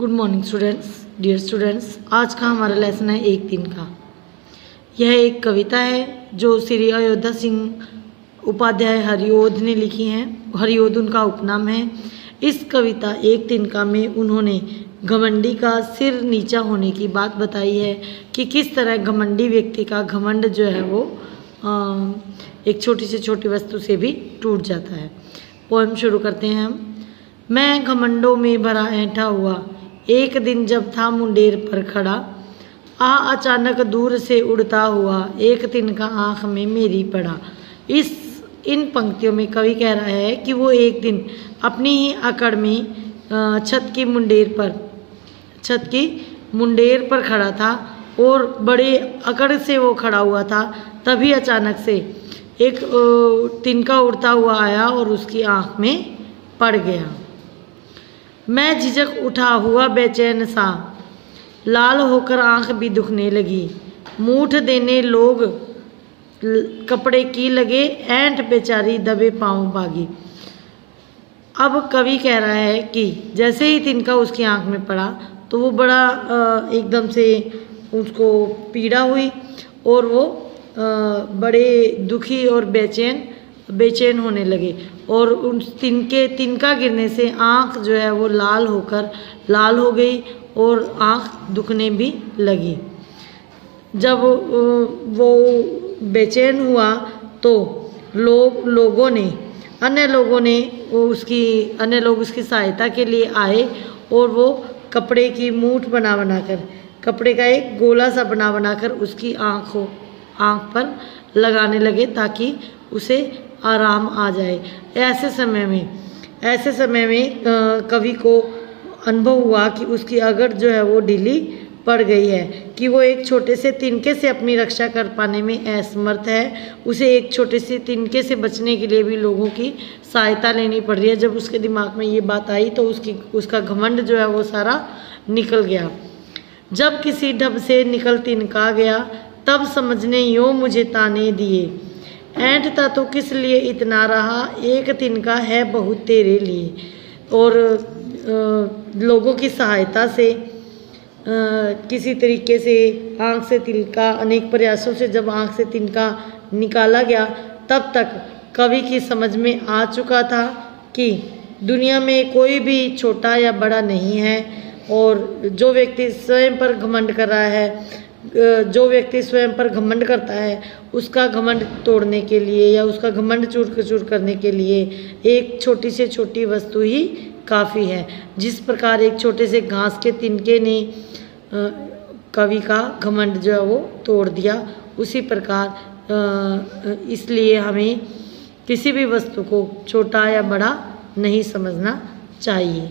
Good morning students, dear students. आज का हमारा लेसन है एक दिन का। यह एक कविता है जो श्री अयोध्या सिंह उपाध्याय हरिओध ने लिखी है। हरिओध उनका उपनाम है। इस कविता एक दिन का में उन्होंने घमंडी का सिर नीचा होने की बात बताई है कि किस तरह घमंडी व्यक्ति का घमंड जो है वो एक छोटी से छोटी वस्तु से भी टूट जाता है। पोएम शुरू करते हैं हम। मैं घमंडों में भरा ऐंठा हुआ, एक दिन जब था मुंडेर पर खड़ा, अचानक दूर से उड़ता हुआ, एक तिनका आँख में मेरी पड़ा। इन पंक्तियों में कवि कह रहा है कि वो एक दिन अपनी ही अकड़ में छत की मुंडेर पर खड़ा था और बड़े अकड़ से वो खड़ा हुआ था। तभी अचानक से एक तिनका उड़ता हुआ आया और उसकी आँख में पड़ गया। मैं झिझक उठा हुआ बेचैन सा, लाल होकर आंख भी दुखने लगी। मूठ देने लोग कपड़े की लगे, ऐंठ बेचारी दबे पाँव भागी। अब कवि कह रहा है कि जैसे ही तिनका उसकी आंख में पड़ा तो वो बड़ा एकदम से उसको पीड़ा हुई और वो बड़े दुखी और बेचैन होने लगे और उन तिनका गिरने से आँख जो है वो लाल हो गई और आँख दुखने भी लगी। जब वो बेचैन हुआ तो अन्य लोग उसकी सहायता के लिए आए और वो कपड़े की मूठ बनाकर कपड़े का एक गोला सा बनाकर उसकी आँख पर लगाने लगे ताकि उसे आराम आ जाए। ऐसे समय में कवि को अनुभव हुआ कि उसकी अकड़ जो है वो ढीली पड़ गई है, कि वो एक छोटे से तिनके से अपनी रक्षा कर पाने में असमर्थ है। उसे एक छोटे से तिनके से बचने के लिए भी लोगों की सहायता लेनी पड़ रही है। जब उसके दिमाग में ये बात आई तो उसका घमंड जो है वो सारा निकल गया। जब किसी ढब से निकल तिनका गया, तब समझने यूँ मुझे ताने दिए। ऐंठता तो किस लिए इतना रहा, एक तिनका है बहुत तेरे लिए। और लोगों की सहायता से किसी तरीके से आँख से तिनका, अनेक प्रयासों से जब आँख से तिनका निकाला गया, तब तक कवि की समझ में आ चुका था कि दुनिया में कोई भी छोटा या बड़ा नहीं है। और जो व्यक्ति स्वयं पर घमंड करता है, उसका घमंड तोड़ने के लिए या उसका घमंड चूर करने के लिए एक छोटी से छोटी वस्तु ही काफ़ी है। जिस प्रकार एक छोटे से घास के तिनके ने कवि का घमंड जो है वो तोड़ दिया, उसी प्रकार इसलिए हमें किसी भी वस्तु को छोटा या बड़ा नहीं समझना चाहिए।